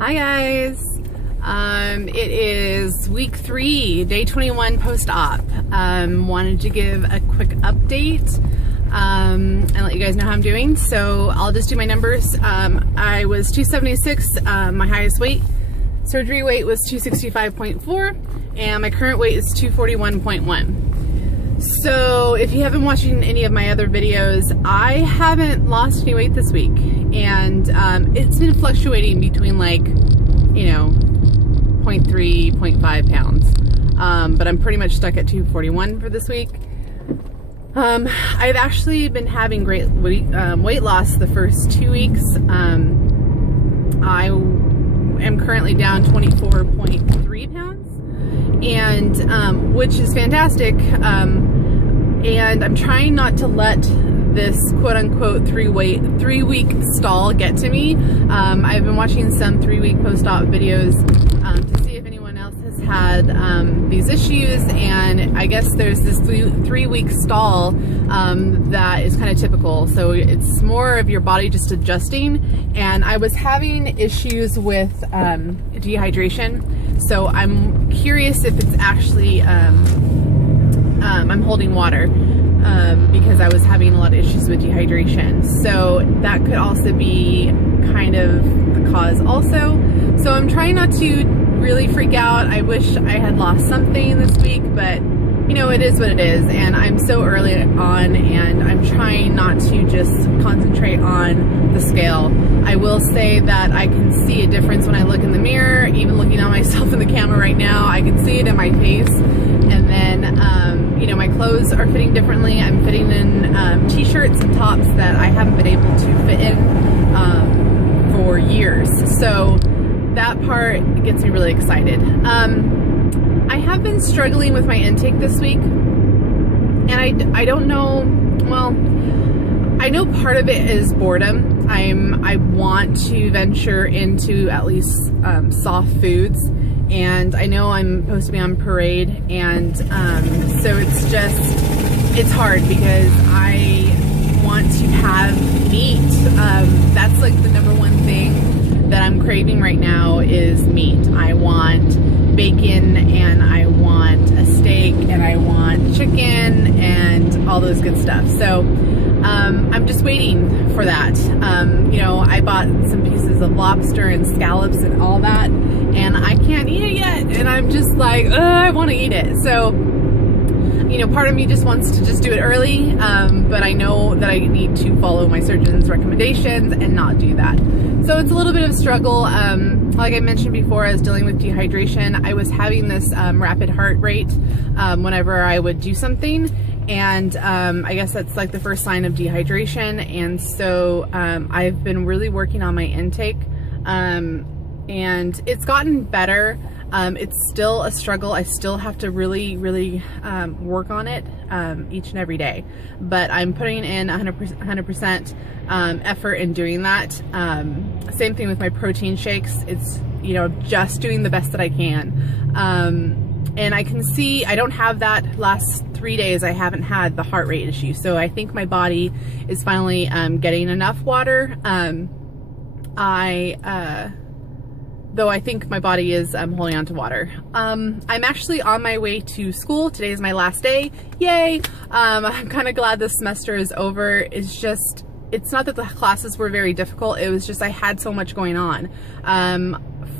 Hi guys. It is week 3, day 21 post-op. Wanted to give a quick update and let you guys know how I'm doing. So I'll just do my numbers. I was 276, my highest weight. Surgery weight was 265.4, and my current weight is 241.1. So if you haven't watched any of my other videos, I haven't lost any weight this week, and it's been fluctuating between, like, you know, 0.3, 0.5 pounds, but I'm pretty much stuck at 241 for this week. I've actually been having great weight loss the first 2 weeks. I am currently down 24.3 pounds, and which is fantastic. And I'm trying not to let this quote-unquote 3-week stall get to me. I've been watching some 3-week post-op videos to see if anyone else has had these issues, and I guess there's this 3-week stall that is kind of typical. So it's more of your body just adjusting, and I was having issues with dehydration, so I'm curious if it's actually I'm holding water because I was having a lot of issues with dehydration. So that could also be kind of the cause also. So I'm trying not to really freak out. I wish I had lost something this week, but you know, it is what it is, and I'm so early on, and I'm trying not to just concentrate on the scale. I will say that I can see a difference when I look in the mirror. Even looking at myself in the camera right now, I can see it in my face. And then, you know, my clothes are fitting differently. I'm fitting in t-shirts and tops that I haven't been able to fit in for years. So that part gets me really excited. I have been struggling with my intake this week, and I don't know, well, I know part of it is boredom. I want to venture into at least soft foods, and I know I'm supposed to be on parade, and so it's hard because I want to have meat. That's like the #1 thing that I'm craving right now is meat. I want bacon, and I want a steak, and I want chicken, and all those good stuff. So I'm just waiting for that. You know, I bought some pieces of lobster and scallops and all that, and I can't eat it yet, and I'm just like, I want to eat it. So, you know, part of me just wants to just do it early, but I know that I need to follow my surgeon's recommendations and not do that. So it's a little bit of a struggle. Like I mentioned before, I was dealing with dehydration. I was having this rapid heart rate whenever I would do something, and I guess that's like the first sign of dehydration. And so I've been really working on my intake, and it's gotten better. It's still a struggle. I still have to really work on it each and every day, but I'm putting in 100% effort in doing that. Same thing with my protein shakes. It's, you know, just doing the best that I can. And I can see I don't have that. Last 3 days I haven't had the heart rate issue, so I think my body is finally getting enough water. Though I think my body is holding on to water. I'm actually on my way to school. Today is my last day. Yay! I'm kind of glad this semester is over. It's not that the classes were very difficult. It was just I had so much going on.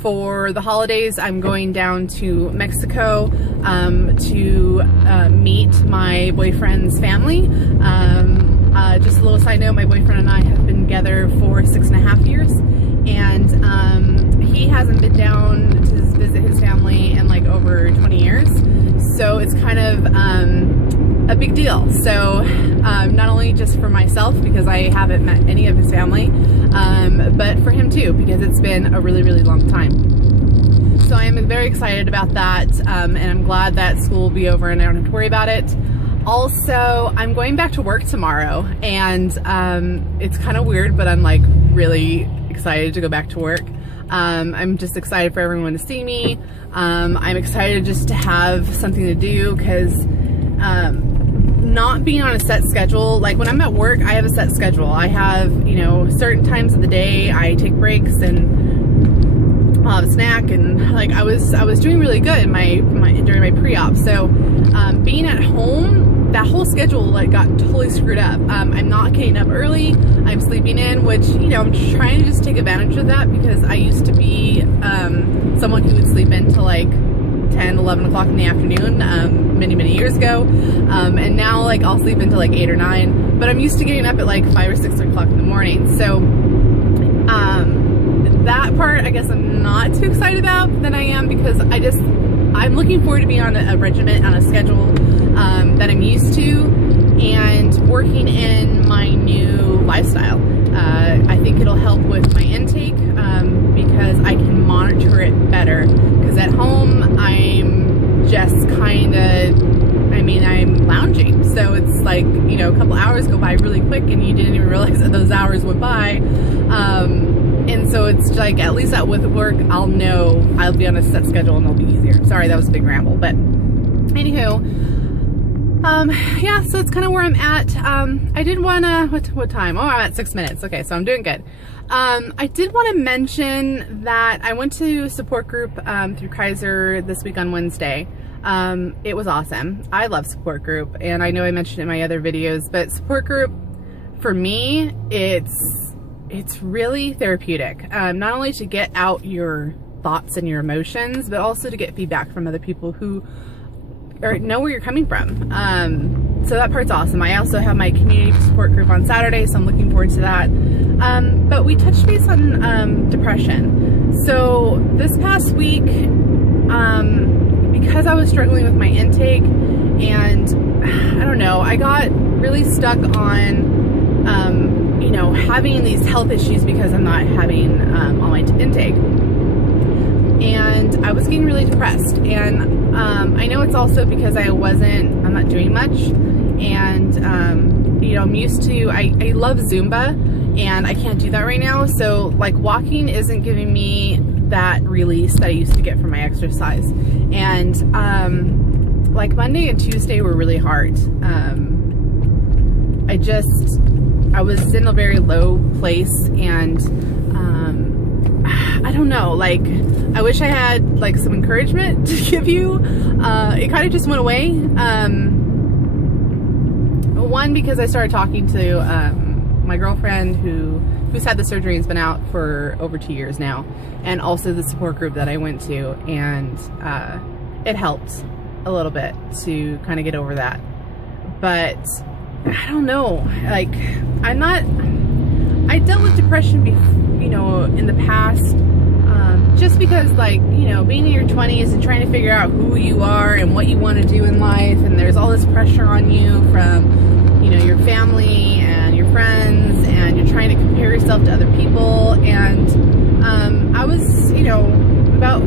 For the holidays, I'm going down to Mexico to meet my boyfriend's family. Just a little side note, my boyfriend and I have been together for 6.5 years, and he hasn't been down to visit his family in like over 20 years. So it's kind of a big deal. So not only just for myself, because I haven't met any of his family, but for him too, because it's been a really long time. So I am very excited about that, and I'm glad that school will be over and I don't have to worry about it. Also, I'm going back to work tomorrow, and it's kind of weird, but I'm like really excited to go back to work. I'm just excited for everyone to see me. I'm excited just to have something to do, because not being on a set schedule, like when I'm at work, I have a set schedule. I have, you know, certain times of the day I take breaks, and I'll have a snack, and like I was doing really good in during my pre-op. So being at home, that whole schedule like got totally screwed up. I'm not getting up early. I'm sleeping in, which, you know, I'm trying to just take advantage of that, because I used to be someone who would sleep in till like 10, 11 o'clock in the afternoon many years ago, and now like I'll sleep until like 8 or 9, but I'm used to getting up at like 5 or 6 o'clock in the morning. So that part I guess I'm not too excited about than I am, because I'm looking forward to being on a regimen, on a schedule that I'm used to, and working in my new lifestyle. I think it'll help with my intake, because I can monitor it better, because at home I'm just kind of, I mean, I'm lounging, so it's like, you know, a couple hours go by really quick and you didn't even realize that those hours went by. And so it's like, at least with work, I'll know I'll be on a set schedule and it'll be easier. Sorry, that was a big ramble, but anywho, yeah, so it's kind of where I'm at. I did want to, what time? Oh, I'm at 6 minutes. Okay, so I'm doing good. I did want to mention that I went to support group through Kaiser this week on Wednesday. It was awesome. I love support group, and I know I mentioned it in my other videos, but support group, for me, it's really therapeutic. Not only to get out your thoughts and your emotions, but also to get feedback from other people who know where you're coming from. So that part's awesome. I also have my community support group on Saturday, so I'm looking forward to that. But we touched base on depression. So this past week, because I was struggling with my intake, and I don't know, I got really stuck on, you know, having these health issues because I'm not having all my intake. And I was getting really depressed, and I know it's also because I'm not doing much, and you know, I'm used to, I love Zumba, and I can't do that right now, so like walking isn't giving me that release that I used to get from my exercise. And like Monday and Tuesday were really hard. I was in a very low place, and I don't know, like, I wish I had like some encouragement to give you. It kind of just went away. One, because I started talking to my girlfriend who's had the surgery and has been out for over 2 years now, and also the support group that I went to, and it helped a little bit to kind of get over that. But I don't know, like, I dealt with depression you know, in the past, just because, like, you know, being in your 20s and trying to figure out who you are and what you want to do in life, and there's all this pressure on you from, you know, your family and your friends, and you're trying to compare yourself to other people. And I was, you know, about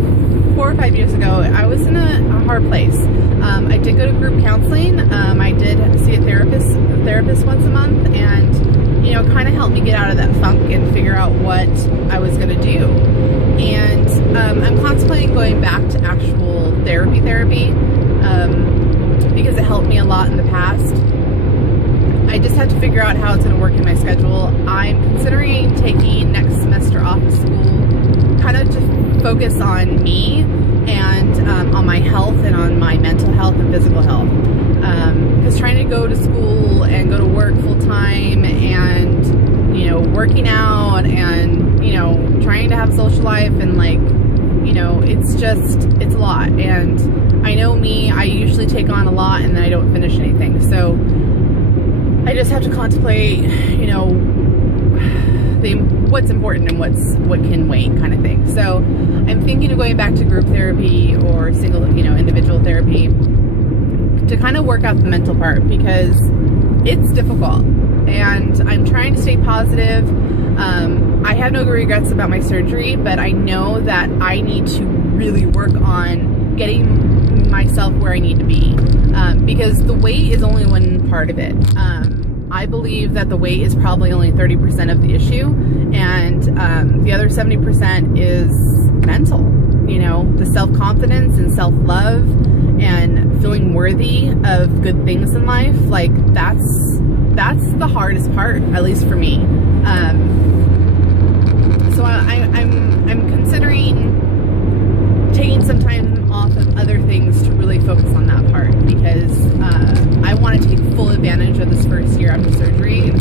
4 or 5 years ago, I was in a hard place. I did go to group counseling. I did see a therapist once a month, and, you know, kind of helped me get out of that funk and figure out what I was going to do. And I'm contemplating going back to actual therapy, because it helped me a lot in the past. I just have to figure out how it's going to work in my schedule. I'm considering taking next semester off of school, kind of to focus on me and on my health and on my mental health and physical health. Because trying to go to school and go to work full time, and, you know, working out, and, you know, trying to have a social life, and, like, you know, it's a lot. And I know me, I usually take on a lot and then I don't finish anything. So I just have to contemplate, you know, what's important and what can wait, kind of thing. So I'm thinking of going back to group therapy or single, you know, individual therapy to kind of work out the mental part, because it's difficult, and I'm trying to stay positive. I have no regrets about my surgery, but I know that I need to really work on getting myself where I need to be, because the weight is only one part of it. I believe that the weight is probably only 30% of the issue, and the other 70% is mental. You know, the self-confidence and self-love and feeling worthy of good things in life. Like, that's the hardest part, at least for me. So I'm considering year after surgery.